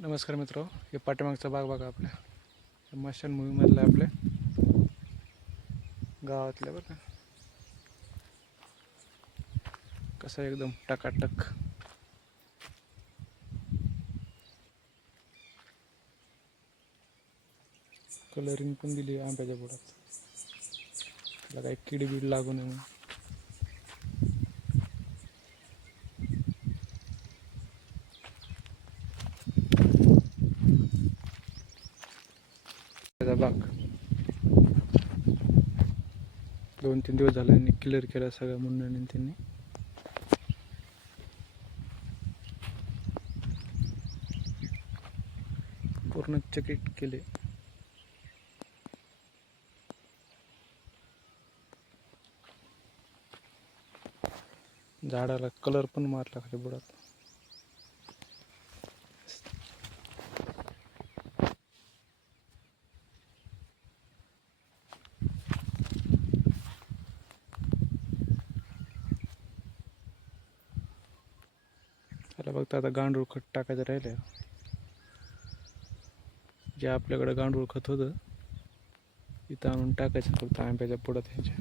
नमस्कार मित्र हे पाठीमागचा भाग बघा आपल्या हे मशान मूवीमधला आपल्या गावातल्या बरं का कसं एकदम टकाटक. कलरिंग पण दिली आहे आंब्याच्या बोडात. त्याला काही किड बीड लागू नये म्हणून. त्याचा बाग दोन तीन दिवस झाले त्यांनी क्लिअर केला सगळं म्हणून त्यांनी. पूर्ण चकिट केले. झाडाला कलर पण मारला खाली बुडात. त्याला फक्त आता गांडूळ खत टाकायचं राहिलं जे आपल्याकडं गांडूळ खत होतं इथं आणून टाकायचं फक्त आंब्याच्या पुढं ह्याच्या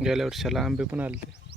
गेल्या वर्षाला आंबे पण आले ते